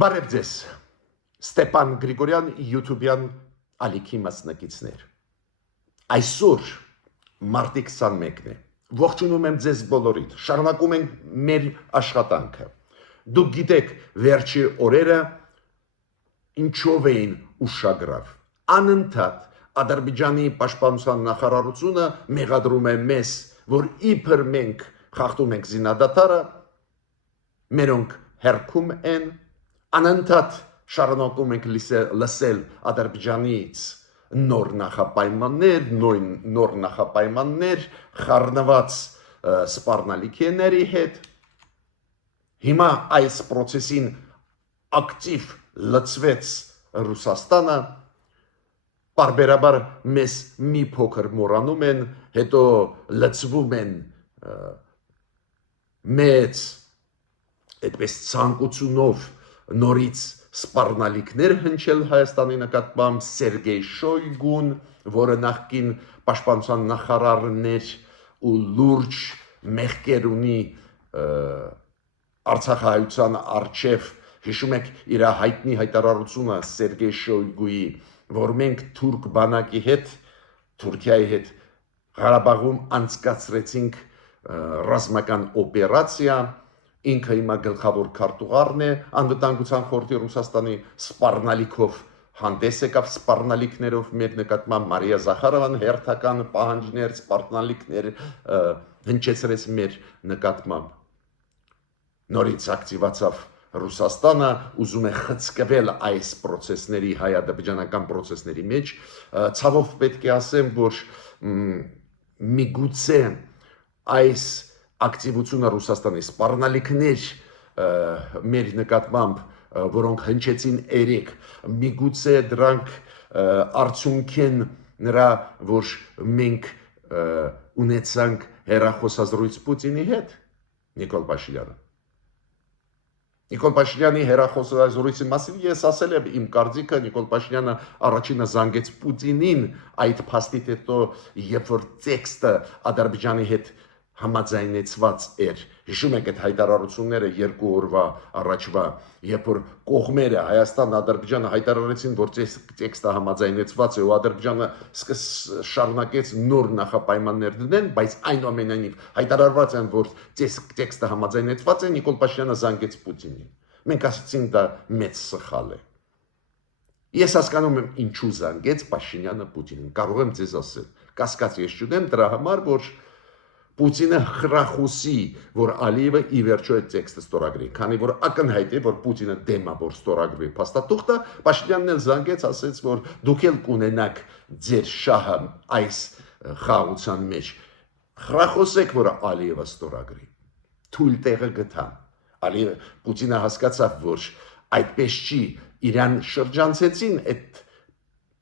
Բարև ձեզ, Ստեփան Գրիգորյան YouTube-յան ալիքի մասնակիցներ։ Այսօր մարտի 21-ն է։ Ողջունում եմ ձեզ բոլորիդ։ Շարունակում ենք մեր աշխատանքը։ Դուք գիտեք, վերջի օրերը ինչով էին ուշագրավ։ Անընդհատ Ադրբեջանի պաշտպանության նախարարությունը մեղադրում է մեզ, որ իբր մենք խախտում ենք զինադատարը, մերոնք հերքում են, անընդհատ շարունակում ենք լսել Ադրբեջանից նոր նախապայմաններ, խառնված սպառնալիքների հետ։ Հիմա այս process-ին ակտիվ լծվեց Ռուսաստանը, պարբերաբար մեզ մի փոքր մոռանում են, հետո լծվում են մեծ այդպես ցանկությունով նորից սպառնալիքներ հնչել Հայաստանի նկատմամբ Սերգեյ Շոյգուն, որը նախկին պաշտպանության նախարարներ ու լուրջ մեղքեր ունի Արցախահայության արչև, հիշում եք իր հայտնի հայտարարությունը Սերգեյ Շոյգուի, որ մենք թուրք բանակի հետ, Թուրքիայի հետ Ղարաբաղում անցկացրեցինք ռազմական օպերացիա, ինքը հիմա գլխավոր քարտուղարն է անվտանգության խորհրդի Ռուսաստանի սպառնալիքով հանդես եկավ սպառնալիքներով մեր նկատմամբ Մարիա Զախարովան հերթական պահանջներ սպառնալիքներ հնչեցրեց մեր նկատմամբ նորից ակտիվացավ Ռուսաստանը ուզում է խցկվել այս process-ների հայ-ադրբեջանական process-ների մեջ ցավով պետք է ասեմ որ միգուցե այս ակտիվությունը Ռուսաստանի սպառնալիքներ մեր նկատմամբ որոնք հնչեցին երեք միգուցե դրանք արդյունք են նրա որ մենք ունեցանք հեռախոսազրույց Պուտինի հետ Նիկոլ Փաշինյանը Նիկոլ Փաշինյանի հեռախոսազրույցի մասին ես ասել եմ իմ կարծիքը Նիկոլ Փաշինյանը առաջինը զանգեց Պուտինին այդ փաստից հետո երբ որ տեքստը Ադրբեջանի հետ համաձայնեցված էր հիշում եք այդ հայտարարությունները երկու օրվա առաջվա երբ որ կողմերը Հայաստան Ադրբեջանը հայտարարեցին որ տեքստը համաձայնեցված է ու Ադրբեջանը շարունակեց նոր նախապայմաններ դնել բայց այնուամենայնիվ հայտարարված են որ տեքստը համաձայնեցված է Նիկոլ Փաշինյանը զանգեց Պուտինին մենք ասացինք դա մեծ սխալ է ես հասկանում եմ ինչու զանգեց Փաշինյանը Պուտինին կարող եմ ձեզ ասել կասկած ես չունեմ դրա համար որ Պուտինը խրախուսի, որ Ալիևը ի վերջո այդ տեքստը ստորագրի, քանի որ ակնհայտ է, որ Պուտինը դեմ է, որ ստորագրվի փաստաթուղթը, Փաշինյանն էլ զանգեց, ասեց, որ դուք էլ կունենաք ձեր շահը այս խաղաղության մեջ։ Խրախուսեք, որ Ալիևը ստորագրի։ Թույլ տեղը գտան։ Պուտինը հասկացավ, որ այդպես չի, իրան շրջանցեցին այդ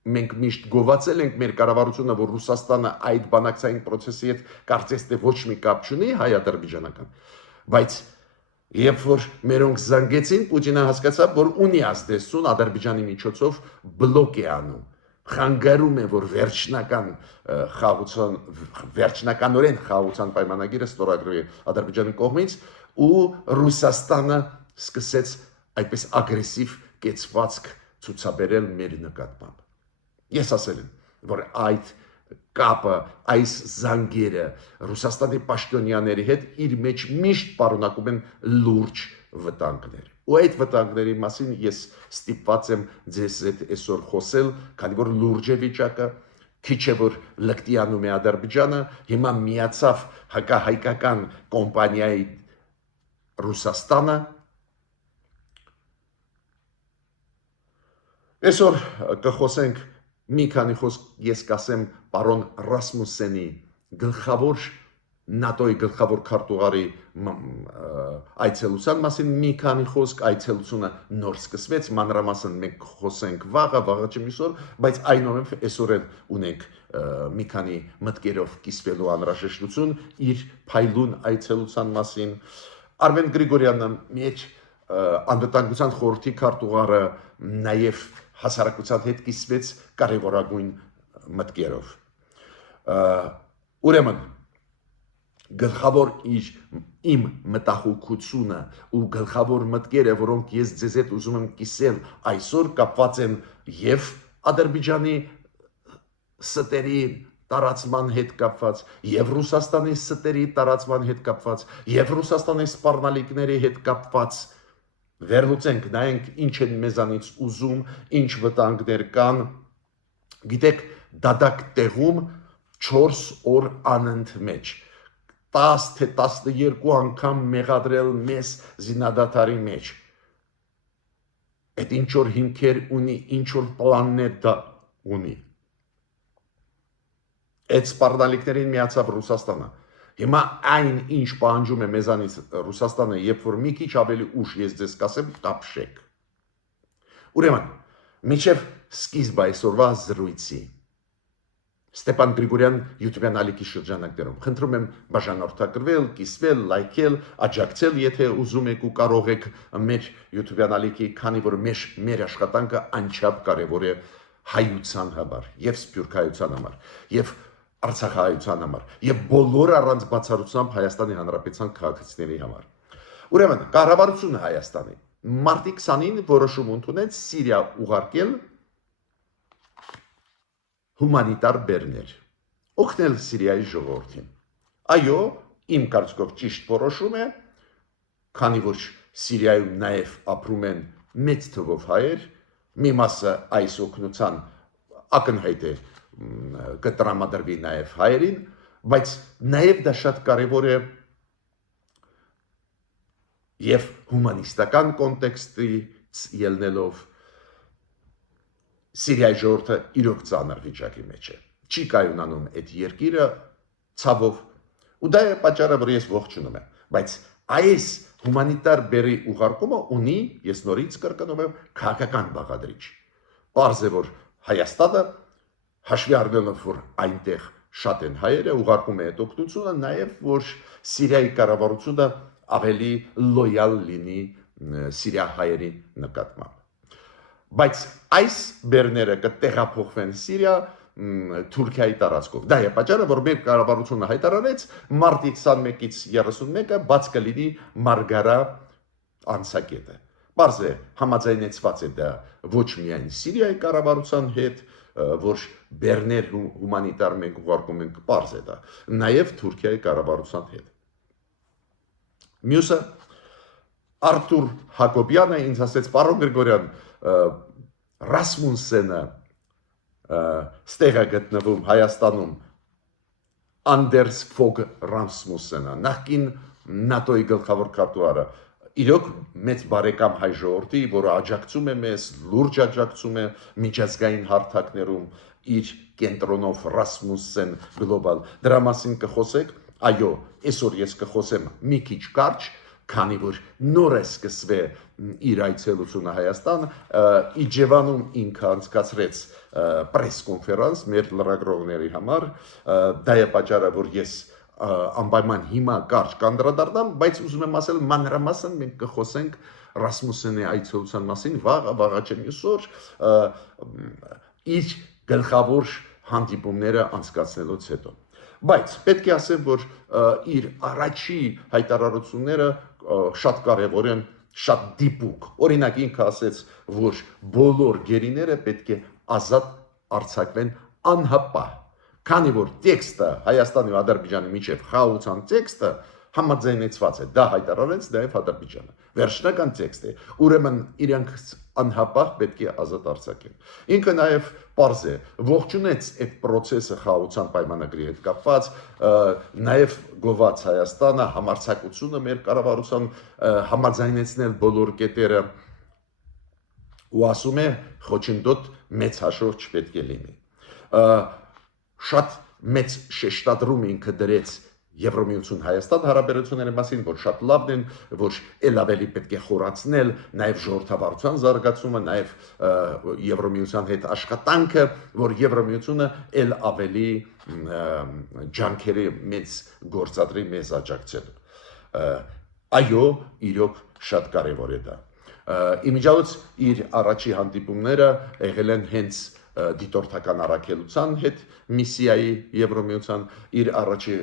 մենք միշտ գովացել ենք մեր կառավարությունը, որ Ռուսաստանը այդ բանակցային process-ի հետ կարծես թե ոչ մի կապ չունի հայ-ադրբեջանական, բայց երբ որ մերոնք զանգեցին, Պուտինը հասկացավ, որ ունի ազդեցություն Ադրբեջանի միջոցով բլոկ է անում, խանգարում է, որ վերջնականորեն խաղաղության պայմանագիրը ստորագրվի Ադրբեջանի կողմից ու Ռուսաստանը սկսեց այդպես ագրեսիվ կեցվածք ցուցաբերել մեր նկատմամբ Ես ասել եմ, որ այդ կապը, այս զանգերը Ռուսաստանի պաշտոնյաների հետ իր մեջ միշտ պարունակում են լուրջ վտանգներ։ Ու այդ վտանգների մասին ես ստիպված եմ ձեզ հետ այսօր խոսել, քանի որ լուրջ է վիճակը, քիչ է որ լկտիանում է Ադրբեջանը, հիմա միացավ հակահայկական կոմպանիայի Ռուսաստանը Այսօր կխոսենք մի քանի խոսք ես կասեմ պարոն Ռասմուսենի գլխավոր ՆԱՏՕ-ի գլխավոր քարտուղարի այցելության մասին մի քանի խոսք այցելությունը նոր սկսվեց մանրամասն մենք խոսենք վաղը չմիսօր բայց այնուամենայնիվ այսօր էլ ունենք մի քանի մտքերով կիսվելու անհրաժեշտություն իր փայլուն այցելության մասին Արմեն Գրիգորյանը մեջ անվտանգության խորհրդի քարտուղարը նաև հասարակության հետ կիսվեց կարևորագույն մտքերով Ուրեմն գլխավոր իմ մտահոգությունը ու գլխավոր մտքերը, որոնք ես ձեզ հետ ուզում եմ կիսել այսօր, կապված են եւ Ադրբեջանի ստերի տարածման հետ կապված, եւ Ռուսաստանի ստերի տարածման հետ կապված, եւ Ռուսաստանի սպառնալիքների հետ կապված։ Վերլուծենք, նայենք ինչ են մեզանից ուզում, ինչ վտանգներ կան։ Գիտեք, դադակ տեղում 4 օր անընդմեջ 10 թե 12 անգամ մեղադրել մեզ զինադատարի մեջ։ Այդ ինչ որ հիմքեր ունի, ինչ որ պլաններ դա ունի։ Այդ սպառնալիքներին միացավ Ռուսաստանը։ Հիմա այն ինչ պահանջում է մեզանից Ռուսաստանը, երբ որ մի քիչ ավելի ուշ ես ձեզ կասեմ, կապշեք։ Ուրեմն, միջև սկիզբ այսօրվա զրույցի Ստեփան Գրիգորյան YouTube-յան ալիքի շրջանակներում խնդրում եմ բաժանորդագրվել, կիսվել, լայքել, աջակցել, եթե ուզում եք ու կարող եք մեր YouTube-յան ալիքի, քանի որ մեր աշխատանքը անչափ կարևոր է հայության համար եւ սփյուռքայության համար եւ արցախահայության համար եւ բոլոր առանց բացառությամբ Հայաստանի Հանրապետության քաղաքացիների համար։ Ուրեմն, կառավարությունը Հայաստանի մարտի 20-ին որոշում ընդունեց Սիրիա ուղարկել հումանիտար բեռներ, օգնել Սիրիայի ժողովրդին։ Այո, իմ կարծիքով ճիշտ որոշում է, քանի որ Սիրիայում նաև ապրում են մեծ թվով հայեր, մի մասը այս օգնության ակնհայտ է կտրամադրվի նաև հայերին, բայց նաև դա շատ կարևոր է եւ հումանիստական կոնտեքստից ելնելով Սիրիայի ժողովուրդը իրոք ծանր վիճակի մեջ է։ Չի կայունանում այդ երկիրը ցավով, ու դա է պատճառը, որ ես ողջունում եմ, բայց այս հումանիտար բերի ուղարկումը ունի, ես նորից կրկնում եմ, քաղաքական բաղադրիչ։ Պարզ է, որ Հայաստանը հաշվի առնելով, որ այնտեղ շատ են հայերը, ուղարկում է այդ օգնությունը, նաև որ Սիրիայի կառավարությունը ավելի լոյալ լինի Սիրիա հայերի նկատմամբ։ Բայց այս բեռները կտեղափոխվեն Սիրիա Թուրքիայի տարածքով։ Դա է պատճառը, որ մեր կառավարությունը հայտարարեց մարտի 21-ից 31-ը բաց կլինի Մարգարա անցակետը։ Պարզ է, համաձայնեցված է դա ոչ միայն Սիրիայի կառավարության հետ, որ բեռներ հումանիտար մենք ուղարկում ենք, պարզ է դա, նաև Թուրքիայի կառավարության հետ։ Մյուսը Արթուր Հակոբյանը ինձ ասեց, պարոն Գրիգորյան, Ռասմունսենը ստեղ է գտնվում Հայաստանում, Անդերս Ֆոգ Ռասմունսենը, նախկին ՆԱՏՕ-ի գլխավոր քարտուղարը, իրոք մեծ բարեկամ հայ ժողովրդի, որը աջակցում է մեզ, լուրջ աջակցում է միջազգային հարթակներում իր կենտրոնով Ռասմունսեն գլոբալ։ Դրա մասին կխոսեք, այո, այսօր ես կխոսեմ մի քիչ կարճ, քանի որ նոր է սկսվել իր այցելությունը Հայաստան, Իջևանում ինքը անցկացրեց պրես-կոնֆերանս մեր լրագրողների համար, դա է պատճառը, որ ես անպայման հիմա կարճ կանդրադառնամ, բայց ուզում եմ ասել մանրամասն մենք կխոսենք Ռասմուսենի այցելության մասին վաղը չեմ այսօր իր գլխավոր հանդիպումները անցկացնելուց հետո։ Բայց պետք է ասեմ, որ իր առաջի հայտարարությունները շատ կարևոր են, շատ դիպուկ։ Օրինակ ինքը ասեց, որ բոլոր գերիները պետք է ազատ արձակվեն անհապաղ, քանի որ տեքստը Հայաստանի ու Ադրբեջանի միջև խաղաղության տեքստը համաձայնեցված է, դա հայտարարեց նաև Ադրբեջանը։ Վերջնական տեքստ է, ուրեմն իրենք անհապաղ պետք է ազատ արձակեն։ Ինքը նաև պարզ է, ողջունեց այդ process-ը խաղաղության պայմանագրի հետ կապված, նաև գոված Հայաստանը համարձակությունը մեր կառավարության համաձայնեցնել բոլոր կետերը ու ասում է խոչընդոտ մեծ հաշվով չպետք է լինի։ Շատ մեծ շեշտադրում ինքը դրեց Եվրամիություն Հայաստան հարաբերությունների մասին, որ շատ լավն են, որ ել ավելի պետք է խորացնել, նաև ժողովրդավարության զարգացումը, նաև Եվրամիության հետ աշխատանքը, որ Եվրամիությունը ել ավելի ջանքերի մեծ գործադրի մեզ աջակցելու։ Այո, իրոք շատ կարևոր է դա։ Իմիջիայլոց իր առաջի հանդիպումները եղել են հենց դիտորդական առաքելության հետ միսիայի Եվրոմիության իր առաջի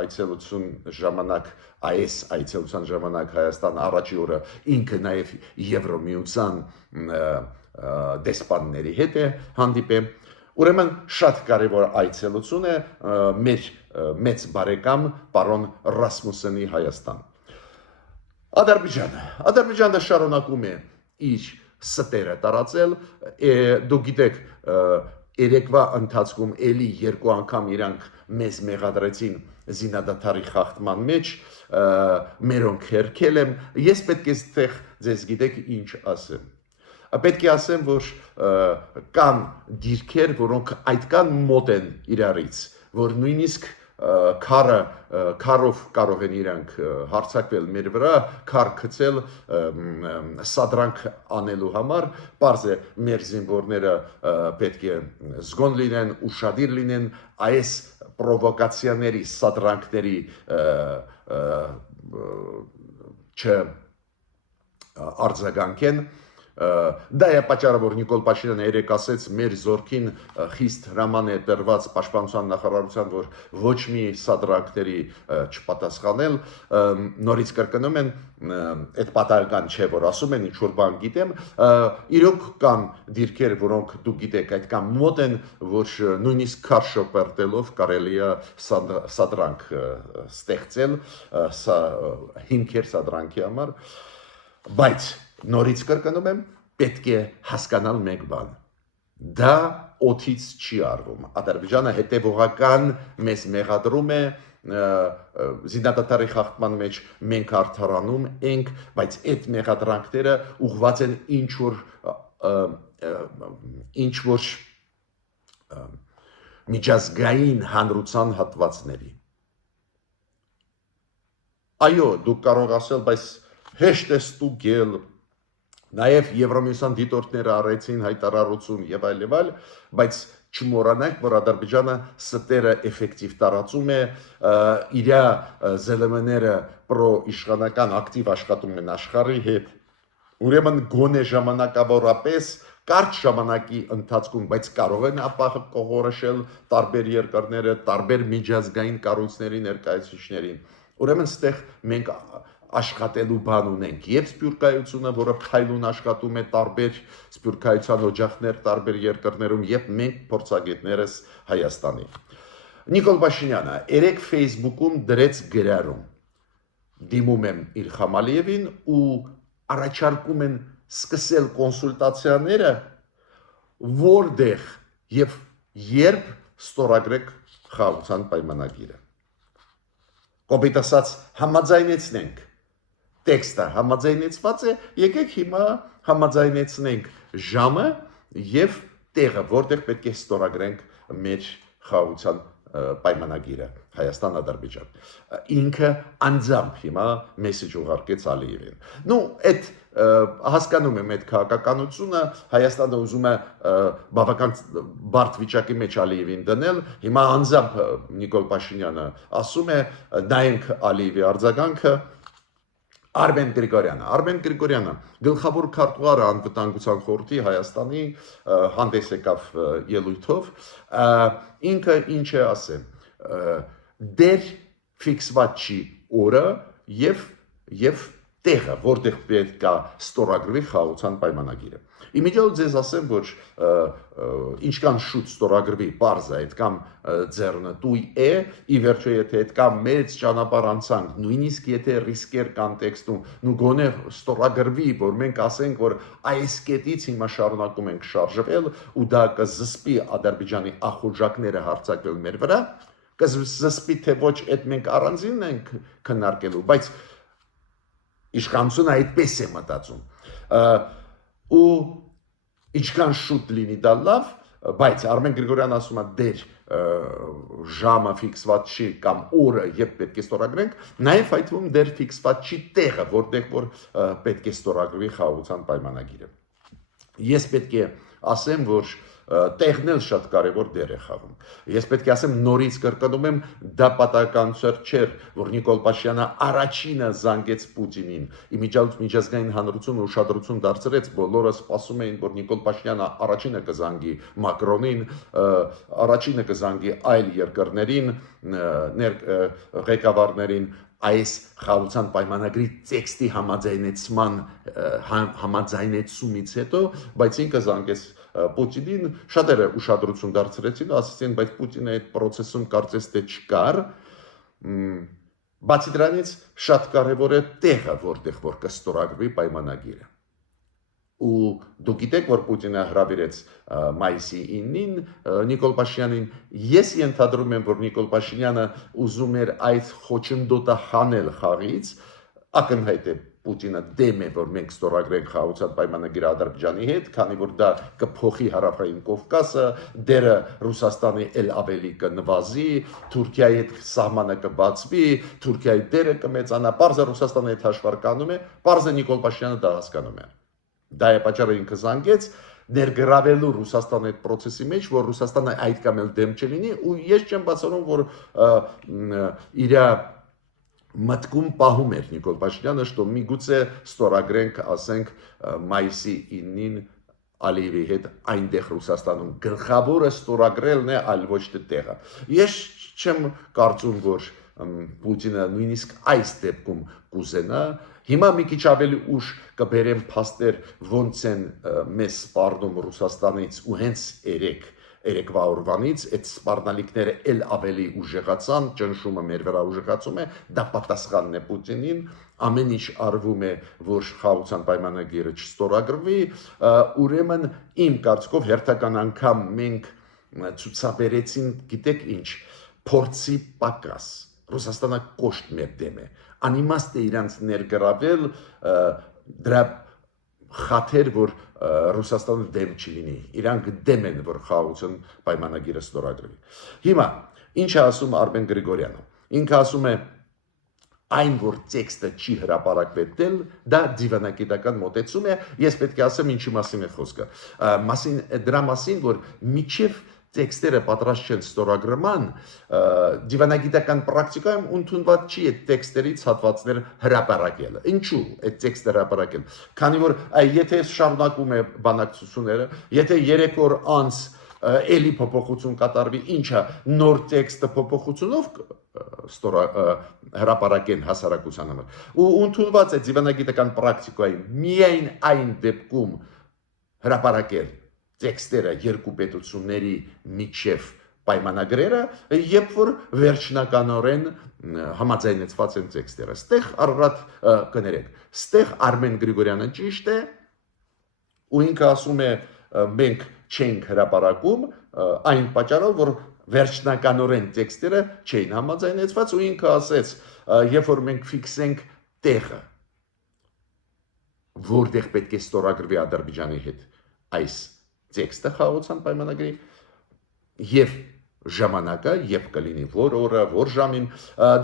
այցելություն ժամանակ այս այցելության ժամանակ Հայաստան առաջի օրը ինքը նաև Եվրոմիության դեսպանների հետ է հանդիպել Ուրեմն շատ կարևոր այցելություն է մեր մեծ բարեկամ պարոն Ռասմուսենի Հայաստան Ադրբեջանը շարունակում է իր ստերը տարածել դուք գիտեք երեկվա ընթացքում էլի երկու անգամ իրանք մեզ մեղադրեցին զինադադարի խախտման մեջ մերոնք հերքել եմ ես պետք է այդտեղ ձեզ գիտեք ինչ ասեմ պետք է ասեմ որ կան դիրքեր որոնք այդքան մոտ են իրարից որ նույնիսկ քարով կարող են իրանք հարցակվել մեր վրա, քար գցել սադրանք անելու համար, պարզ է մեր զինվորները պետք է զգոն լինեն, ուշադիր լինեն այս պրովոկացիաների, սադրանքների չարձագանքեն Դա է պատճառը, որ Նիկոլ Փաշինյանը երեկ ասեց մեր զորքին խիստ հրաման է տրված պաշտպանության նախարարության, որ ոչ մի սադրանքների չպատասխանել, նորից կրկնում են, այդ պատահական չէ, որ ասում են, ինչ որ բան գիտեմ, իրոք կան դիրքեր, որոնք դուք գիտեք, այդքան մոտ են, որ նույնիսկ քար շոպերտելով կարելի է սադրանք ստեղծել, հիմքեր սադրանքի համար, բայց Նորից կրկնում եմ, պետք է հասկանալ մեկ բան, դա օդից չի արվում, Ադրբեջանը հետևողական մեզ մեղադրում է զինադադարի խախտման մեջ մենք արդարանում ենք, բայց այդ մեղադրանքները ուղղված են ինչ որ միջազգային հանրության հատվածների Այո, դուք կարող ասել, բայց հեշտ է ստուգել Նաև Եվրոմիության դիտորդները արեցին հայտարարություն եւ այլ, բայց չմոռանանք, որ Ադրբեջանը ստերը էֆեկտիվ տարածում է, իր ԶԼՄ-ները պրոիշխանական ակտիվ աշխատում են աշխարհի հետ, ուրեմն գոնե ժամանակավորապես կարճ ժամանակի ընթացքում, բայց կարող են ապահովել տարբեր երկրները, տարբեր միջազգային կառույցների ներկայացուցիչներին, ուրեմն ստեղ մենք աշխատելու բան ունենք եւ սփյուռքայությունը, որը փայլուն աշխատում է տարբեր սփյուռքայության օջախներ տարբեր երկրներում եւ մենք փորձագետներս Հայաստանի։ Նիկոլ Փաշինյանը երեք Facebook-ում դրեց գրառում։ Դիմում եմ իր Խամալիևին ու առաջարկում են սկսել կոնսուլտացիաները, որտեղ եւ երբ ստորագրեք խաղաղության պայմանագիրը։ Կոպիտ ասած համաձայնեցնենք Տեքստը համաձայնեցված է, եկեք հիմա համաձայնեցնենք ժամը եւ տեղը, որտեղ պետք է ստորագրենք մեր խաղաղության պայմանագիրը Հայաստան-Ադրբեջան։ Ինքը անձամբ հիմա մեսեջ ուղարկեց Ալիևին։ Նու այդ հասկանում եմ այդ քաղաքականությունը Հայաստանը ուզում է բավական բարդ վիճակի մեջ Ալիևին դնել, հիմա անձամբ Նիկոլ Փաշինյանը ասում է նայենք Ալիևի արձագանքը Արմեն Գրիգորյանը գլխավոր քարտուղարը անվտանգության խորհրդի Հայաստանի հանդես եկավ ելույթով ինքը ինչ է ասել դեր ֆիքսված չի օրը եւ տեղը որտեղ պետք է ստորագրվի խաղաղության պայմանագիրը Իմիջիայով ձեզ ասեմ որ ինչքան շուտ ստորագրվի բարձ է այդքան ձեռնտույ է ի վերջո եթե այդքան մեծ ճանապարհ անցանք նույնիսկ եթե ռիսկեր կոնտեքստում նու գոնե ստորագրվի որ մենք ասենք որ այս կետից հիմա շարունակում ենք շարժվել ու դա կզսպի Ադրբեջանի ախորժակները հարձակվել մեր վրա կզսպի թե ոչ այդ մենք առանձին ենք քննարկելու բայց իշխանությունը այդպես է մտածում ու ինչքան շուտ լինի դա լավ, բայց Արմեն Գրիգորյանը ասում է դեր ժամը ֆիքսված չի կամ օրը երբ պետք է ստորագրենք, նաև այդ թվում դեր ֆիքսված չի տեղը, որտեղ որ պետք է ստորագրվի խաղաղության պայմանագիրը։ Ես պետք է ասեմ, որ տեղն էլ շատ կարևոր դեր է խաղում։ Ես պետք է ասեմ նորից կրկնում եմ, դա պատահականություն չէր, որ Նիկոլ Փաշինյանը առաջինը զանգեց Պուտինին։ Միջազգային հանրությունը ուշադրություն դարձրեց, բոլորը սպասում էին, որ Նիկոլ Փաշինյանը առաջինը կզանգի Մակրոնին, առաջինը կզանգի այլ երկրներին, ղեկավարներին այս խաղաղության պայմանագրի տեքստի համաձայնեցումից հետո, բայց ինքը զանգեց Պուտինին, շատերը ուշադրություն դարձրեցին, ասացին, բայց Պուտինը այդ process-ում կարծես թե չկար, բացի դրանից շատ կարևոր է տեղը, որտեղ որ կստորագրվի պայմանագիրը։ Ու դու գիտեք, որ Պուտինը հրավիրեց մայիսի 9-ին Նիկոլ Փաշինյանին, ես ենթադրում եմ, որ Նիկոլ Փաշինյանը ուզում էր այդ խոչընդոտը հանել խաղից, ակնհայտ է Պուտինը դեմ է, որ մենք ստորագրենք խաղաղության պայմանագիրը Ադրբեջանի հետ, քանի որ դա կփոխի Հարավային Կովկասը, դերը Ռուսաստանի էլ ավելի կնվազի, Թուրքիայի հետ սահմանը կբացվի, Թուրքիայի դերը կմեծանա, պարզը Ռուսաստանի հետ հաշվարկանում է, պարզը Նիկոլ Փաշինյանը դա հասկանում է։ Դա է պատճառը ինքը զանգեց ներգրավելու Ռուսաստանի այդ process-ի մեջ, որ Ռուսաստանը այդ կամ էլ դեմ չլինի, ու ես չեմ բացառում, որ իր մտքում պահում էր Նիկոլ Փաշինյանը, что միգուցե ստորագրենք, ասենք, մայիսի 9-ին Ալիևի հետ այնտեղ Ռուսաստանում գլխավորը ստորագրելն է, այլ ոչ թե տեղը։ Ես չեմ կարծում, որ Պուտինը նույնիսկ այս դեպքում կուզենա, հիմա մի քիչ ավելի ուշ կբերեմ փաստեր, ոնց են մեզ սպառնում Ռուսաստանից ու հենց երեկվա օրվանից այդ սպառնալիքները էլ ավելի ուժեղացան, ճնշումը մեր վրա ուժեղացում է, դա պատասխանն է Պուտինին, ամեն ինչ արվում է, որ խաղաղության պայմանագիրը չստորագրվի, ուրեմն իմ կարծիքով հերթական անգամ մենք ցուցաբերեցին, գիտեք ինչ, փորձի պակաս։ Ռուսաստանը կոշտ մեր դեմ է, անիմաստ է իրանց ներգրավել դրա խաթեր, որ Ռուսաստանը դեմ չլինի, իրանք դեմ են, որ խաղաղության պայմանագիրը ստորագրվի։ Հիմա, ինչ է ասում Արմեն Գրիգորյանը, ինքը ասում է, այն, որ տեքստը չի հրապարակվել, դա դիվանագիտական մոտեցում է, ես պետք է ասեմ ինչի մասին է խոսքը, դրա մասին, որ միջև տեքստերը պատրաստ չեն ստորագրման, դիվանագիտական պրակտիկայում ընդունված չի այդ տեքստերից հատվածներ հրապարակելը։ Ինչու այդ տեքստը հրապարակել։ Քանի որ եթե շարունակում է բանակցությունները, եթե 3 օր անց էլի փոփոխություն կատարվի, ինչա նոր տեքստը փոփոխությունով հրապարակեն հասարակության համար։ Ու ընդունված է դիվանագիտական պրակտիկայում միայն այն դեպքում հրապարակել տեքստերը երկու պետությունների միջև պայմանագրերը, երբ որ վերջնականորեն համաձայնեցված են տեքստերը։ Ստեղ առատ կներեք, ստեղ Արմեն Գրիգորյանը ճիշտ է, ու ինքը ասում է մենք չենք հրապարակում այն պատճառով, որ վերջնականորեն տեքստերը չէին համաձայնեցված, ու ինքը ասեց, երբ որ մենք ֆիքսենք տեղը, որտեղ պետք է ստորագրվի Ադրբեջանի հետ այս տեքստը խաղաղության պայմանագրի եւ ժամանակը, երբ կլինի որ օրը, որ ժամին,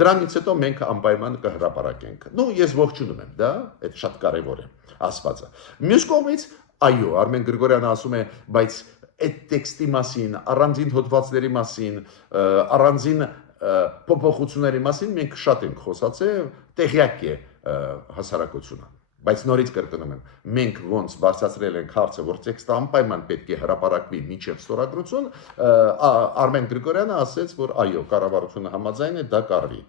դրանից հետո մենք անպայման կհրապարակենք։ Ну, ես ողջունում եմ, դա, այդ շատ կարևոր է, ասվածը։ Մյուս կողմից, այո, Արմեն Գրիգորյանը ասում է, բայց այդ տեքստի մասին, առանձին հոդվածների մասին, առանձին փոփոխությունների մասին մենք շատ ենք խոսացել, տեղյակ է հասարակությունը։ Բայց նորից կրկնում եմ, մենք ոնց բարձրացրել ենք հարցը, որ տեքստը անպայման պետք է հրապարակվի մինչև ստորագրություն, Արմեն Գրիգորյանը ասեց, որ այո, կառավարությունը համաձայն է, դա կարվի։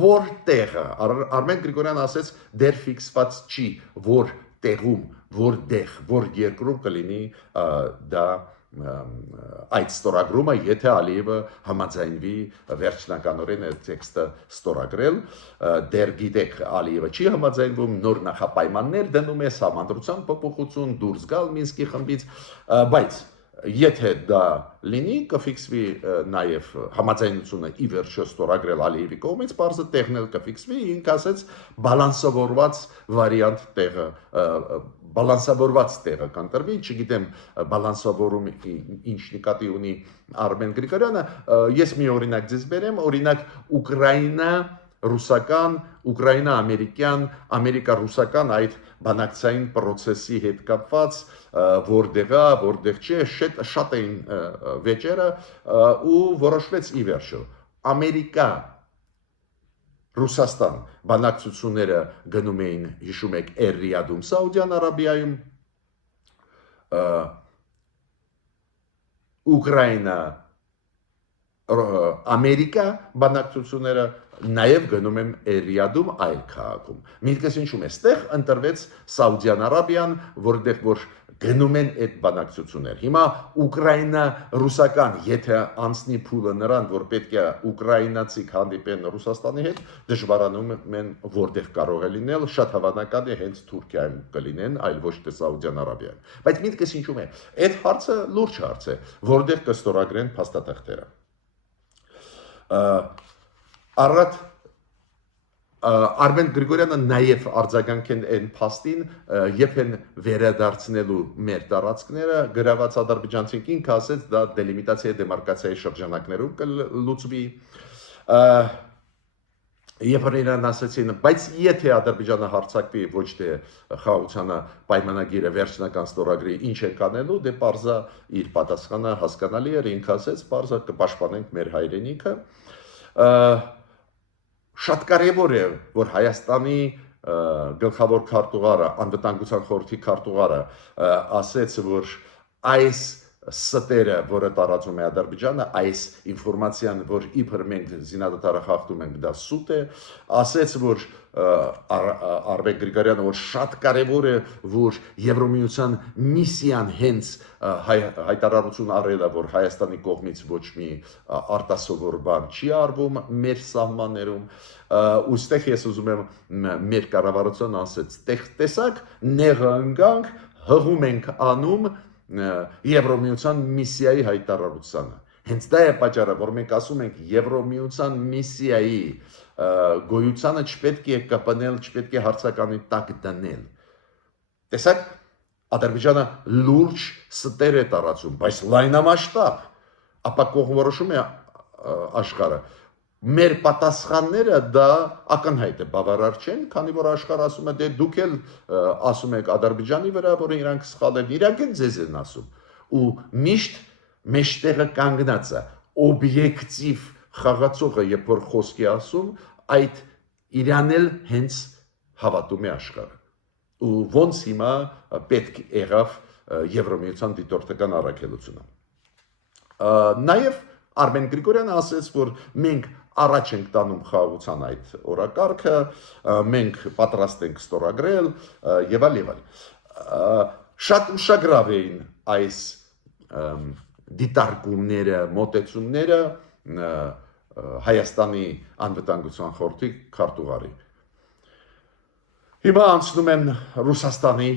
Որ տեղը, Արմեն Գրիգորյանը ասեց, դեռ ֆիքսված չի, որ տեղում, որ երկրում կլինի դա այդ ստորագրումը, եթե Ալիևը համաձայնվի վերջնականորեն այդ տեքստը ստորագրել, դեռ գիտեք Ալիևը չի համաձայնվում, նոր նախապայմաններ դնում է, սահմանադրության փոփոխություն, դուրս գալ Մինսկի խմբից, բայց եթե դա լինի, կֆիքսվի նաև համաձայնությունը ի վերջո ստորագրել Ալիևի կողմից, պարզը տեղն էլ կֆիքսվի, ինքը ասեց բալանսավորված վարիանտ տեղը, բալանսավորված տեղը կանտրվի, չգիտեմ բալանսավորում ինչ նկատի ունի Արմեն Գրիգորյանը, ես մի օրինակ ձեզ բերեմ, օրինակ Ուկրաինա ռուսական, ուկրաինա-ամերիկյան, ամերիկա-ռուսական այդ բանակցային process-ի հետ կապված, որտեղ չէ, շատ էին վեճերը ու որոշվեց ի վերջո Ամերիկա Ռուսաստան բանակցությունները գնում էին, հիշում եք, Ռիադում, Սաուդյան Արաբիայում, Ուկրաինա, Ամերիկա բանակցությունները նաև գնում եմ Ռիադում այլ քաղաքում։ Միտքս ինչու՞մ է, ստեղ ընտրվեց Սաուդյան Արաբիան, որտեղ որ գնում են այդ բանակցություններ։ Հիմա Ուկրաինա-ռուսական, եթե անցնի փուլը նրան, որ պետք է ուկրաինացիք հանդիպեն Ռուսաստանի հետ, դժվարանում են որտեղ կարող է լինել, շատ հավանական է հենց Թուրքիայում կլինեն, այլ ոչ թե Սաուդյան Արաբիայում։ Բայց միտքս ինչու՞մ է, այդ հարցը լուրջ հարց է, որտեղ կստորագրեն փաստաթղթերը։ Առատ Արմեն Գրիգորյանը նաև արձագանքեն այն փաստին, երբ են վերադարձնելու մեր տարածքները, գրաված ադրբեջանցին ինքը ասեց, դա դելիմիտացիայի դեմարկացիայի շրջանակներում կլուծվի։ Երբ իրան ասեցին, բայց եթե Ադրբեջանը հարձակվի, ոչ թե խաղաղության պայմանագիրը վերջնական ստորագրի, ինչ ենք անելու, դե պարզա իր պատասխանը հասկանալի էր, ինքը ասեց, պարզա կպաշտպանենք մեր հայրենիքը։ Շատ կարևոր է, որ Հայաստանի գլխավոր քարտուղարը, անվտանգության խորհրդի քարտուղարը ասեց, որ այս ստերը, որը տարածում է Ադրբեջանը, այս ինֆորմացիան, որ իբր մենք զինադատարը խախտում ենք, դա սուտ է, ասեց, որ Արմեն Գրիգորյանը, որ շատ կարևոր է, որ Եվրոմիության միսիան հենց հայտարարություն արել է, որ Հայաստանի կողմից ոչ մի արտասովոր բան չի արվում մեր սահմաններում, ուստեղ ես ուզում եմ մեր կառավարության ասեց, տեսակ նեղը ընկանք, հղում ենք անում Եվրոմիության միսիայի հայտարարությանը։ Հենց դա է պատճառը, որ մենք ասում ենք Եվրոմիության միսիայի գոյությանը չպետք է կապնել, չպետք է հարցականի տակ դնել։ Տեսակ, Ադրբեջանը լուրջ ստեր է տարածում, բայց լայնամասշտաբ, ապա կողմնորոշում է աշխարհը։ Մեր պատասխանները դա ակնհայտ է, բավարար չեն, քանի որ աշխարհը ասում է, դե դուք էլ ասում եք Ադրբեջանի վրա, որ իրանք սխալ են, իրանք են ձեզ են ասում։ Ու միշտ մեջտեղը կանգնած է, օբյեկտիվ խաղացողը, երբ որ խոսքի ասում, այդ իրան էլ հենց հավատում է աշխարհը։ Ու ոնց հիմա պետք եղավ Եվրոմիության դիտորդական առաքելությունը։ Նաև Արմեն Գրիգորյանը ասեց, որ մենք առաջ ենք տանում խաղաղության այդ օրակարգը, մենք պատրաստ ենք ստորագրել եւ այլ։ Շատ ուշագրավ էին այս դիտարկումները, մոտեցումները Հայաստանի անվտանգության խորհրդի քարտուղարի։ Հիմա անցնում են Ռուսաստանի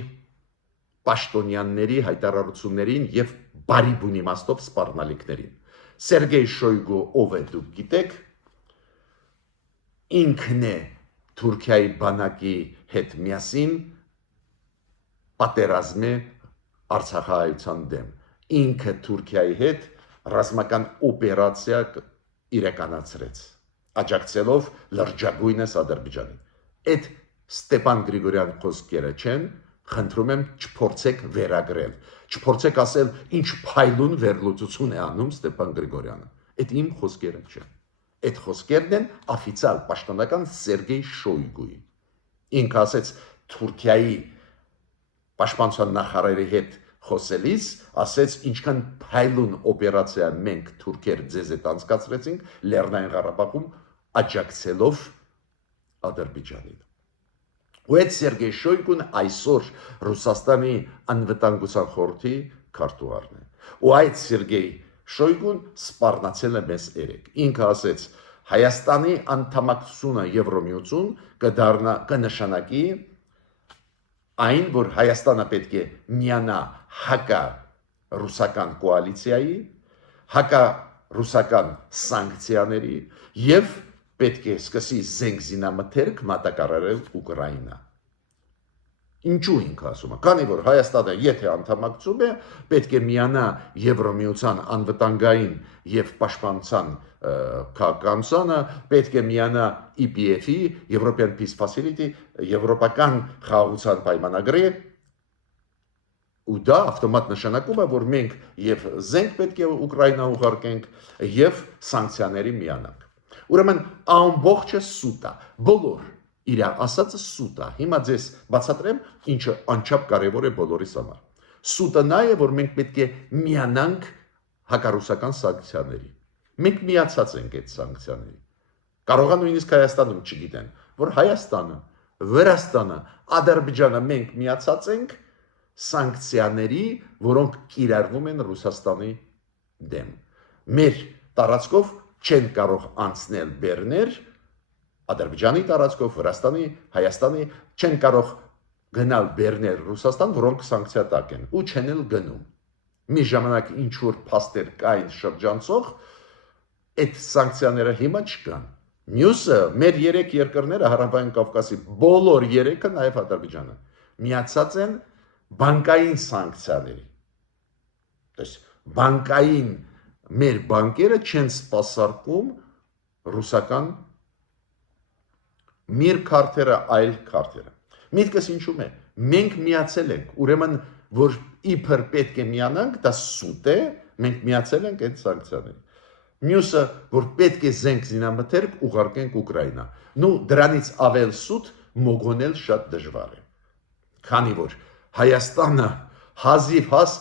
պաշտոնյաների հայտարարություններին եւ բարի բուն իմաստով սպառնալիքներին։ Սերգեյ Շոյգու ով է դուք գիտեք, ինքն է Թուրքիայի բանակի հետ միասին պատերազմ է Արցախահայության դեմ։ Ինքը Թուրքիայի հետ ռազմական օպերացիա իրականացրեց, աջակցելով լրջագույնս Ադրբեջանին։ Այդ Ստեփան Գրիգորյան խոսքերը չեն, խնդրում եմ չփորձեք վերագրել, չփորձեք ասել ինչ փայլուն վերլուծություն է անում Ստեփան Գրիգորյանը։ Այդ իմ խոսքերը չեն։ Այդ խոսքերն են օֆիցիալ պաշտոնական Սերգեյ Շոյգուի։ Ինքը ասեց Թուրքիայի պաշտպանության նախարարի հետ խոսելիս, ասեց ինչքան փայլուն օպերացիա մենք թուրքեր ձեզ հետ անցկացրեցինք Լեռնային Ղարաբաղում աջակցելով Ադրբեջանին։ Ու այդ Սերգեյ Շոյգուն այսօր Ռուսաստանի անվտանգության խորհրդի քարտուղարն է։ Ու այդ Սերգեյ Շոյգուն սպառնացել է մեզ երեք։ Ինքը ասեց Հայաստանի անդամակցությունը Եվրոմիություն կնշանակի այն, որ Հայաստանը պետք է միանա հակա-ռուսական կոալիցիայի, հակա-ռուսական սանկցիաների եւ պետք է սկսի զենք զինամթերք մատակարարել Ուկրաինա։ Ինչու ինքը ասում է, քանի որ Հայաստանը եթե անդամակցում է, պետք է միանա Եվրոմիության անվտանգային եւ պաշտպանության քաղաքականությանը, պետք է միանա EPF-ի, European Peace Facility, եվրոպական խաղաղության պայմանագրի, ու դա ավտոմատ նշանակում է, որ մենք եւ զենք պետք է Ուկրաինա ուղարկենք եւ սանկցիաների միանանք։ Ուրեմն ամբողջը սուտ է, բոլոր իր ասածը սուտ է։ Հիմա ձեզ բացատրեմ, ինչը անչափ կարևոր է բոլորիս համար։ Սուտը նա է, որ մենք պետք է միանանք հակառուսական սանկցիաների։ Մենք միացած ենք այդ սանկցիաների։ Կարող է նույնիսկ Հայաստանում չգիտեն, որ Հայաստանը, Վրաստանը, Ադրբեջանը մենք միացած ենք սանկցիաների, որոնք կիրառվում են Ռուսաստանի դեմ։ Մեր տարածքով չեն կարող անցնել բեռներ, Ադրբեջանի տարածքով, Վրաստանի, Հայաստանի չեն կարող գնալ բեռներ Ռուսաստան, որոնք սանկցիա տակ են, ու չեն էլ գնում։ Մի ժամանակ ինչ որ փաստեր կային շրջանցող, այդ սանկցիաները հիմա չկան։ Մյուսը մեր 3 երկրները Հարավային Կովկասի բոլոր 3-ը, նաև Ադրբեջանը, միացած են բանկային սանկցիաների։ Դες բանկային մեր բանկերը չեն սպասարկում ռուսական միր քարտերը, այլ քարտերը։ Միտքս ինչու՞մ է։ Մենք միացել ենք, ուրեմն որ իբր պետք է միանանք, դա սուտ է, մենք միացել ենք այդ սանկցիաներին։ Մյուսը, որ պետք է զենք զինամթերք ուղարկենք Ուկրաինա։ Նու դրանից ավել սուտ մոգոնել շատ դժվար է։ Քանի որ Հայաստանը հազիվ հաս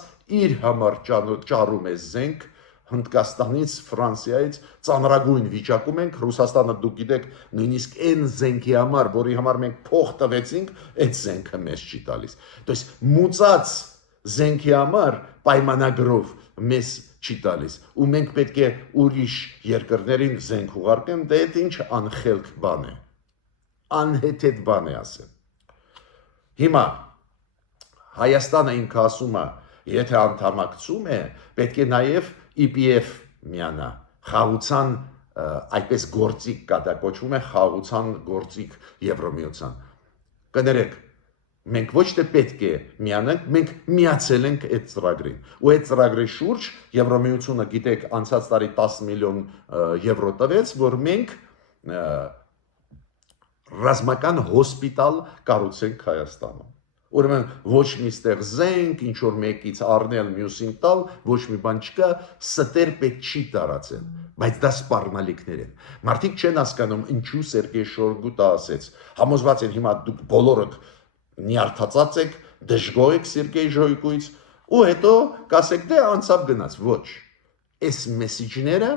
իր համար ճարում է զենք Հնդկաստանից, Ֆրանսիայից ծանրագույն վիճակում ենք, Ռուսաստանը դուք գիտեք, նույնիսկ այն զենքի համար, որի համար մենք փող տվեցինք, այդ զենքը մեզ չի տալիս։ То есть մուծած զենքի համար պայմանագրով մեզ չի տալիս, ու մենք պետք է ուրիշ երկրներին զենք ուղարկենք, դա ինչ անխելք բան է։ Անհեթեթ բան է ասեմ։ Հիմա Հայաստանը ինքը ասում է, եթե անդամակցում է, պետք է նաև EPF միանա, խաղաղության այդպես գործիք կա, դա կոչվում է խաղաղության գործիք Եվրոմիության։ Կներեք, մենք ոչ թե պետք է միանանք, մենք միացել ենք այդ ծրագրին։ Ու այդ ծրագրի շուրջ Եվրոմիությունը, գիտեք, անցած տարի 10 միլիոն եվրո տվեց, որ մենք ռազմական հոսպիտալ կառուցենք Հայաստանում։ Ուրեմն ոչ մի ստեղ զենք, ինչ որ մեկից առնել մյուսին տալ, ոչ մի բան չկա, ստեր պետք չի տարածել, բայց դա սպառնալիքներ են։ Մարդիկ չեն հասկանում, ինչու Սերգեյ Շոյգուը ասեց։ Համոզված են հիմա դուք բոլորդ նյարդացած եք, դժգոհ եք Սերգեյ Շոյգուից, ու հետո կասեք դե անցավ գնաց։ Ոչ։ Այս մեսիջները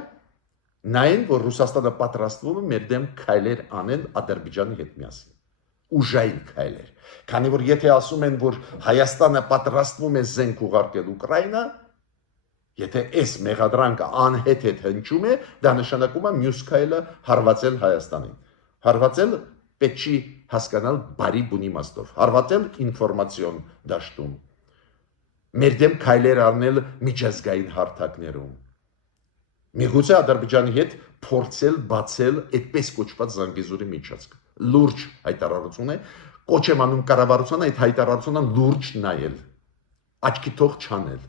նայեն, որ Ռուսաստանը պատրաստվում է մեր դեմ քայլեր անել Ադրբեջանի հետ միասին։ Ուժային քայլեր։ Քանի որ եթե ասում են, որ Հայաստանը պատրաստվում է զենք ուղարկել Ուկրաինա, եթե այս մեղադրանքը անհեթեթ հնչում է, դա նշանակում է մյուս քայլը հարվածել Հայաստանին։ Հարվածել պետք չի հասկանալ բարի բունի իմաստով։ Հարվածել ինֆորմացիոն դաշտում։ Մեր դեմ քայլեր առնել միջազգային հարթակներում։ Միգուցե Ադրբեջանի հետ փորձել բացել այդպես կոչված Զանգեզուրի միջանցք։ Լուրջ հայտարարություն է, կոչ եմ անում կառավարությանը այդ հայտարարությունը լուրջ նայել, աչքի թող չանել։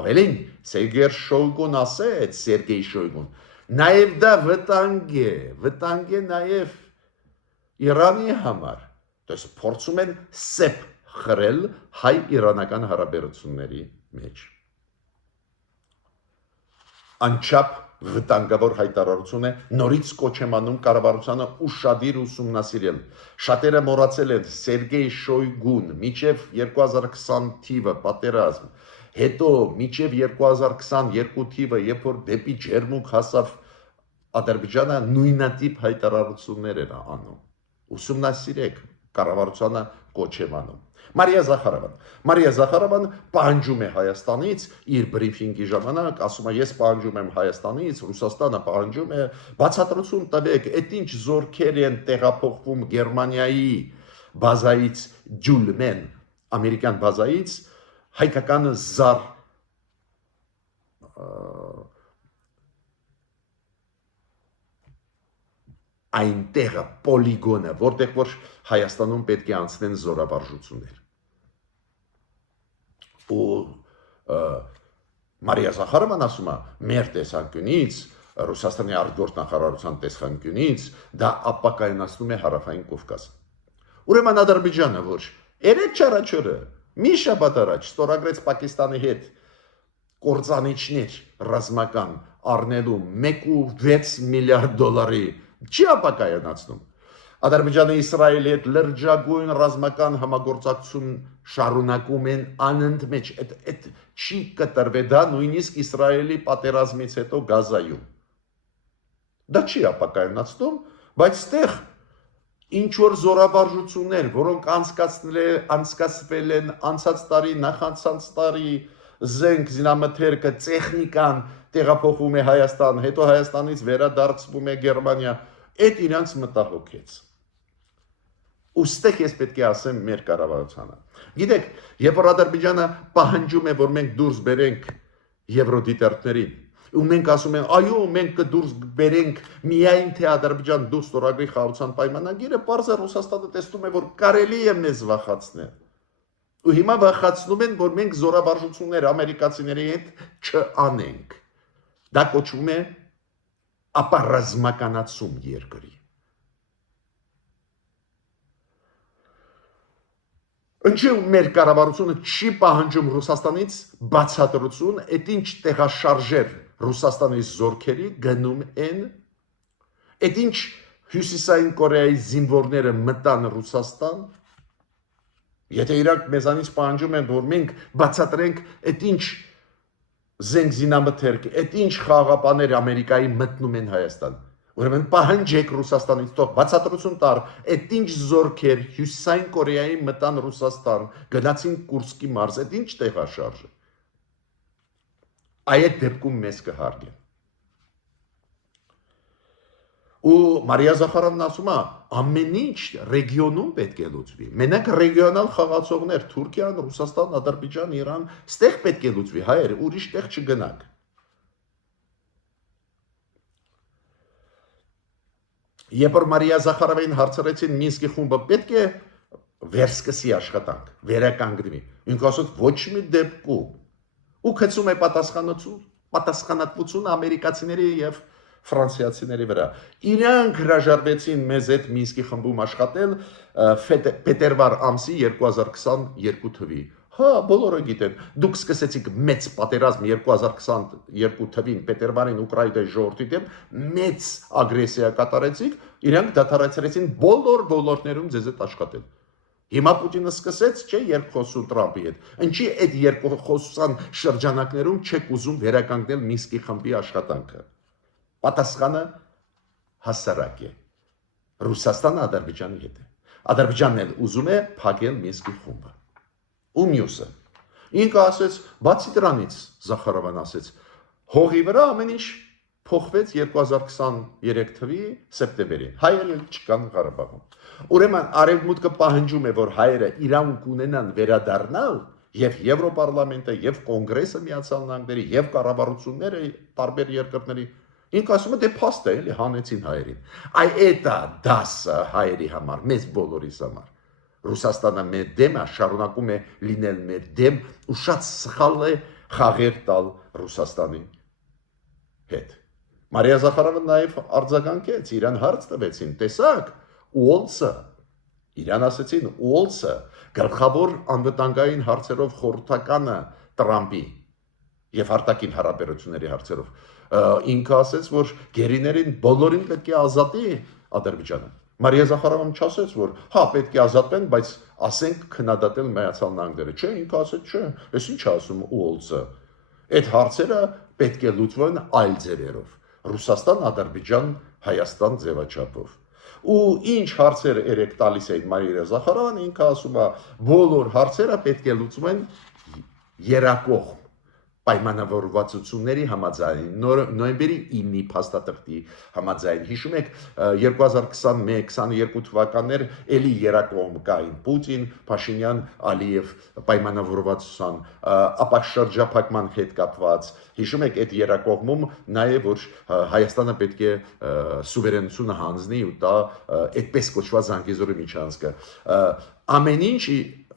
Ավելին, Սերգեյ Շոյգուն ասեց, Սերգեյ Շոյգուն, նաև դա վտանգ է նաև Իրանի համար։ Դες փորձում են սեփ խրել հայ-իրանական հարաբերությունների մեջ։ Անչափ վտանգավոր հայտարարություն է, նորից կոչ եմ անում կառավարությանը ուշադիր ուսումնասիրել։ Շատերը մոռացել են Սերգեյ Շոյգուն մինչև 2020 թիվը պատերազմ, հետո մինչև 2022 թիվը, երբ որ դեպի ջերմուկ հասավ Ադրբեջանը, նույնատիպ հայտարարություններ էր անում։ Ուսումնասիրեք, կառավարությանը կոչ եմ անում։ Մարիա Զախարովան պահանջում է Հայաստանից իր բրիֆինգի ժամանակ, ասում է ես պահանջում եմ Հայաստանից, Ռուսաստանը պահանջում է, բացատրություն տվեք, այդ ինչ զորքեր են տեղափոխվում Գերմանիայի բազայից Ջուլմեն, ամերիկյան բազայից, հայկական զար այնտեղը պոլիգոնը, որտեղ որ Հայաստանում պետք է անցնեն զորավարժություններ։ Ու Մարիա Զախարովան ասում է, մեր տեսանկյունից, Ռուսաստանի արտգործ նախարարության տեսանկյունից, դա ապակայունացնում է Հարավային Կովկասը։ Ուրեմն Ադրբեջանը, որ երեք չարաչորը մի շաբաթ առաջ ստորագրեց Պակիստանի հետ կործանիչներ ռազմական առնելու 1.6 միլիարդ դոլարի, չի ապակայունացնում։ Ադրբեջանը Իսրայելի հետ լրջագույն ռազմական համագործակցություն շարունակում են անընդմեջ, այդ չի կտրվել, դա նույնիսկ Իսրայելի պատերազմից հետո Գազայում։ Դա չի ապակայունացնում, բայց ստեղ ինչ որ զորավարժություններ, որոնք անցկացվել են անցած տարի, նախանցած տարի, զենք, զինամթերքը, տեխնիկան տեղափոխվում է Հայաստան, հետո Հայաստանից վերադարձվում է Գերմանիա, այդ իրանց մտահոգեց։ Ուստեղ ես պետք է ասեմ մեր կառավարությանը։ Գիտեք, երբ որ Ադրբեջանը պահանջում է, որ մենք դուրս բերենք եվրոդիտորդներին, ու մենք ասում ենք, այո, մենք կդուրս բերենք միայն թե Ադրբեջան դուրս ստորագրի խաղաղության պայմանագիրը, պարզը Ռուսաստանը տեսնում է, որ կարելի է մեզ վախեցնել։ Ու հիմա վախեցնում են, որ մենք զորավարժություններ ամերիկացիների հետ չանենք։ Դա կոչվում է ապառազմականացում երկրի։ Ինչու մեր կառավարությունը չի պահանջում Ռուսաստանից բացատրություն, այդ ինչ տեղաշարժեր Ռուսաստանի զորքերի գնում են, այդ ինչ Հյուսիսային Կորեայի զինվորները մտան Ռուսաստան, եթե իրանք մեզանից պահանջում են, որ մենք բացատրենք այդ ինչ զենք զինամթերք, այդ ինչ խաղաղապաներ Ամերիկայի մտնում են Հայաստան։ Ուրեմն պահանջեք Ռուսաստանից թող բացատրություն տար, այդ ինչ զորքեր Հյուսիսային Կորեայի մտան Ռուսաստան, գնացին Կուրսկի մարզ, այդ ինչ տեղաշարժ է։ Այդ դեպքում մեզ կհարգեն։ Ու Մարիա Զախարովն ասում է, ամեն ինչ ռեգիոնում պետք է լուծվի։ Մենակ ռեգիոնալ խաղացողներ, Թուրքիան, Ռուսաստան, Ադրբեջան, Իրան, ստեղ պետք է լուծվի, հայեր, ուրիշ տեղ չգնանք։ Երբ որ Մարիա Զախարովին հարցրեցին Մինսկի խումբը պետք է վերսկսի աշխատանք, վերականգնվի։ Ինքը ասաց ոչ մի դեպքում։ Ու գցում է պատասխանատվություն ամերիկացիների եւ ֆրանսիացիների վրա։ Իրանք հրաժարվեցին մեզ այդ Մինսկի խմբում աշխատել փետրվար ամսի 2022 թվի։ Հա, բոլորը գիտեն, դուք սկսեցիք մեծ պատերազմ 2022 թվին փետրվարին Ուկրաինայի ժողովրդի դեմ մեծ ագրեսիա կատարեցիք, իրանք դադարեցրեցին բոլոր ոլորտներում ձեզ հետ աշխատել։ Հիմա Պուտինը սկսեց, չէ, երկխոսություն Տրամփի հետ։ Ինչի այդ երկխոսության շրջանակներում չեք ուզում վերականգնել Մինսկի խմբի աշխատանքը։ Պատասխանը հասարակ է։ Ռուսաստանը Ադրբեջանի հետ է։ Ադրբեջանն էլ ուզում է փակել Մինսկի խումբը։ Ու մյուսը։ Ինքը ասեց, բացի դրանից, Զախարովան ասեց, հողի վրա ամեն ինչ փոխվեց 2023 թվականի սեպտեմբերին։ Հայերը չկան Ղարաբաղում։ Ուրեմն Արևմուտքը պահանջում է, որ հայերը իրավունք ունենան վերադառնալ եւ Եվրոպարլամենտը, եւ Կոնգրեսը Միացյալ Նահանգների, եւ կառավարությունները տարբեր երկրների։ Ինքը ասում է, դե փաստ է, էլի հանեցին հայերին։ Այդ է դասը հայերի համար, մեզ բոլորիս համար։ Ռուսաստանը մեր դեմ է, շարունակում է լինել մեր դեմ ու շատ սխալ է խաղեր տալ Ռուսաստանի հետ։ Մարիա Զախարովը նաև արձագանքեց, իրան հարց տվեցին, տեսակ, Ուոլսը, իրան ասեցին, Ուոլսը գլխավոր անվտանգային հարցերով խորհրդականը Տրամփի եւ արտաքին հարաբերությունների հարցերով, ինքը ասեց, որ գերիներին բոլորին պետք է ազատի Ադրբեջանը։ Մարիա Զախարովան չասեց, որ հա պետք է ազատվեն, բայց ասենք քննադատել Միացյալ Նահանգները։ Չէ, ինքը ասեց, չէ, ես ինչ ասում Ուոլսը։ Այդ հարցերը պետք է լուծվեն այլ ձևերով։ Ռուսաստան, Ադրբեջան, Հայաստան ձևաչափով։ Ու ինչ հարցեր երեք տալիս էին Մարիա Զախարովան, ինքը ասում է, բոլոր հարցերը պետք է լուծվեն երակողմ, պայմանավորվածությունների համաձայն նոյեմբերի 9-ի փաստաթղթի համաձայն հիշում եք 2021-22 թվականներ էլի երակողմ կային Պուտին, Փաշինյան, Ալիև պայմանավորվածության ապա շրջափակման հետ կապված հիշում եք այդ երակողմում նաև որ Հայաստանը պետք է սուվերենությունը հանձնի ու տա այդպես կոչված Զանգեզուրի միջանցքը ամեն ինչ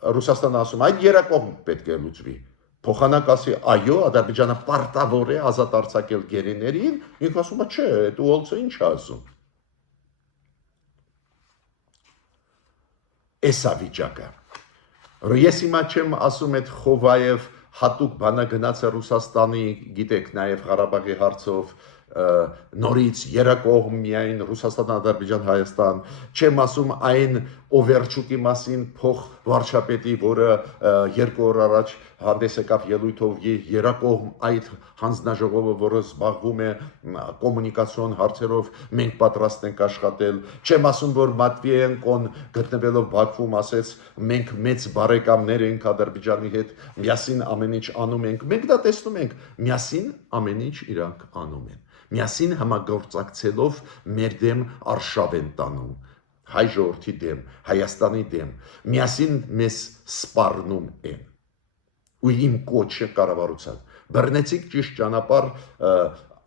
Ռուսաստանը ասում այդ երակողմ պետք է լուծվի Փոխանակ ասի այո Ադրբեջանը պարտավոր է ազատ արձակել գերիներին ինքը ասում է չէ դու ոլցը ինչ ասում Էսա վիճակը ես հիմա չեմ ասում այդ Խովայև հատուկ բանա գնաց է Ռուսաստանի գիտեք նաև Ղարաբաղի հարցով նորից երակողմ միայն Ռուսաստան, Ադրբեջան, Հայաստան չեմ ասում այն Օվերչուկի մասին փոխ վարչապետի, որը 2 օր առաջ հանդես եկավ ելույթով երակողմ այդ հանձնաժողովը, որը զբաղվում է կոմունիկացիոն հարցերով, մենք պատրաստ ենք աշխատել։ Չեմ ասում, որ Մատվիենկոն գտնվելով Բաքվում ասեց, մենք մեծ բարեկամներ ենք Ադրբեջանի հետ, միասին ամեն ինչ անում ենք։ Մենք դա տեսնում ենք, միասին ամեն ինչ իրանք անում են։ Միասին համագործակցելով մեր դեմ արշավ են տանում հայ ժողովրդի դեմ, Հայաստանի դեմ, միասին մեզ սպառնում են։ Ու իմ կոչը կառավարության։ Բռնեցիք ճիշտ ճանապարհ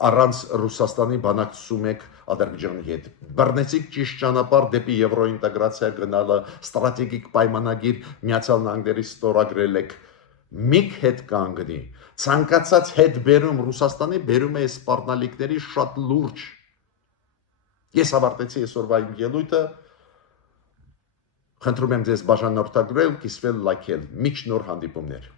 առանց Ռուսաստանի բանակցում եք Ադրբեջանի հետ։ Բռնեցիք ճիշտ ճանապարհ դեպի եվրոինտեգրացիա գնալը, ստրատեգիկ պայմանագիր Միացյալ Նահանգների ստորագրել եք։ Միք հետ կանգնի։ Ցանկացած հետ բերում Ռուսաստանի բերում է սպառնալիքների շատ լուրջ։ Ես ավարտեցի այսօրվա իմ ելույթը։ Խնդրում եմ ձեզ բաժանորդագրել, կիսվել, լայքել։ Միջ նոր հանդիպումներ։